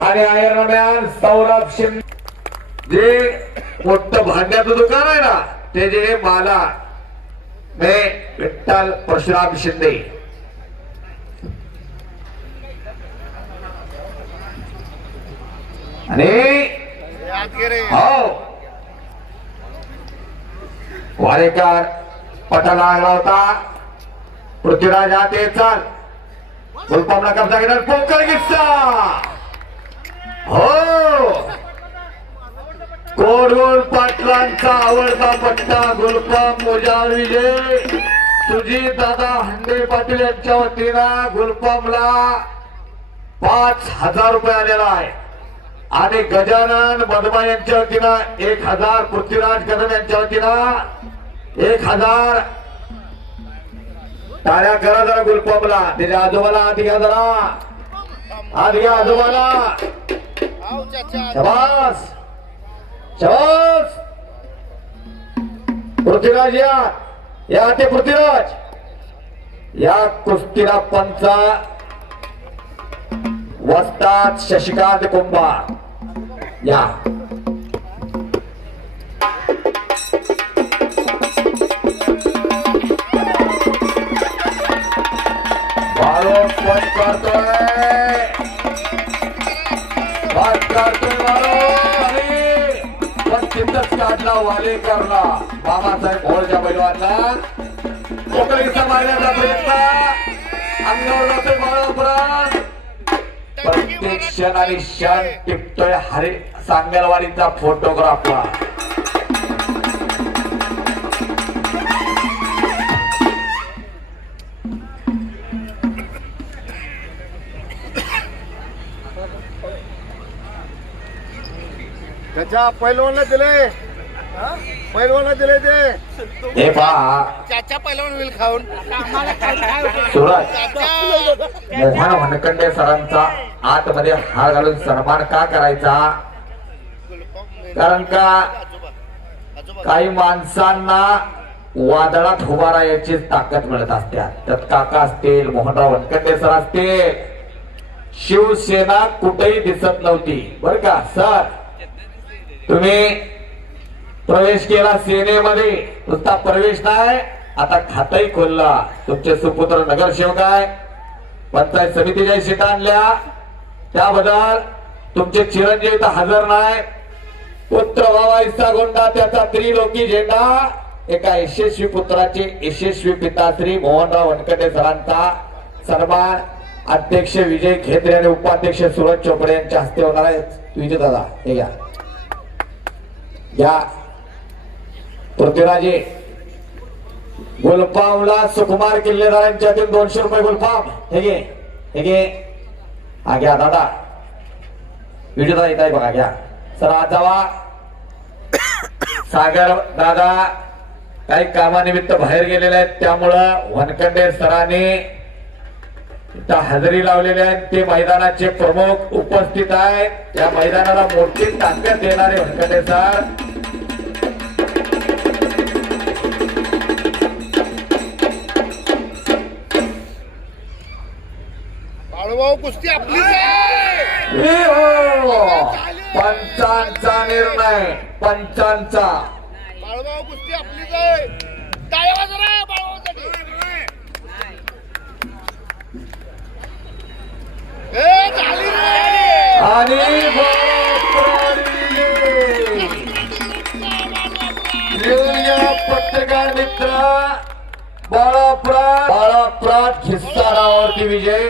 आणि आयर्नमॅन सौरभ शिंदे जे मोठं भांड्याचं दुकान आहे ना ते जे माला मे विठ्ठल परशुराम शिंदे आणि हो वारेकर पटाला लागला होता. पृथ्वीराज आते चाल गुलपामला कब्जा घेणार पोकर किस्सा हो कोडगोल पाटलांचा आवडता पट्टा गुलपाम मोजाळ विजय सुजित दादा हंडे पाटील यांच्या वतीनं गुलपामला 5,000 रुपये आलेला आहे आणि गजानन बदमा यांच्या वतीनं 1,000 पृथ्वीराज कदम यांच्या वतीनं 1,000 टाळ्या करा जरा गुलपामला. त्याच्या आजोबाला हात घ्या जरा हात घ्या आजोबाला. शाबास शाबास पृथ्वीराज या ते पृथ्वीराज या कुस्तीला पंच वस्ताद शशिकांत कुंभार या काढला वालेकरला बाबासाहेब भोळच्या पैलवानला कोकणीचा मारण्याचा प्रयत्न अंगावर जातोय बाळापुरात. प्रत्येक क्षण आणि क्षण टिपतोय हरे सांगलवाडीचा फोटोग्राफर. त्याच्या पैलवानला दिले ते हे पहा चाचा पैलवान होईल खाऊन मोहन वनकंडे सरांचा आतमध्ये हार घालून सन्मान का करायचा. कारण का काही माणसांना वादळात उभा राहायची ताकद मिळत असते. त्यात काका असतील मोहनराव वनकंडे सर असतील. शिवसेना कुठेही दिसत नव्हती बर का सर. तुम्ही प्रवेश केला सेनेमध्ये नुसता प्रवेश नाही आता खातही खोलला. तुमचे सुपुत्र नगरसेवक आहे पंचायत समितीच्या सीटा आणल्या त्याबद्दल तुमचे चिरंजीव इथं हजर नाही. पुत्र व्हावा गोंडा त्याचा त्रिलोकी झेंडा एका यशस्वी पुत्राचे यशस्वी पिता श्री मोहनराव वनकंडे सरांचा सन्मान अध्यक्ष विजय खेत्रे आणि उपाध्यक्ष सुरज चोपडे यांच्या हस्ते होणार आहे. विजय दादा हे घ्या या पृथ्वीराजे गुलपामला सुकुमार किल्लेदारांच्यातील 200 रुपये गुलपाम हे घे हा घ्या दादा. व्हिडिओ दादा येत आहे बघा घ्या सर. आज जावा सागर दादा काही कामानिमित्त बाहेर गेलेले आहेत त्यामुळं वनकंडे सरांनी इथं हजेरी लावलेले आहेत. ते मैदानाचे प्रमुख उपस्थित आहेत. त्या मैदानाला मोठी ताकद देणारे वनकंडे सर. बाळूभाऊ कुस्ती आपलीच आहे. पंचांचा निर्णय पंचांचा. बाळूभाऊ कुस्ती आपलीच आहे. टाळ्या वाजवा बाळूभाऊसाठी. आणि पत्रकार मित्र बाळापुरात घिस्सारावरती विजय.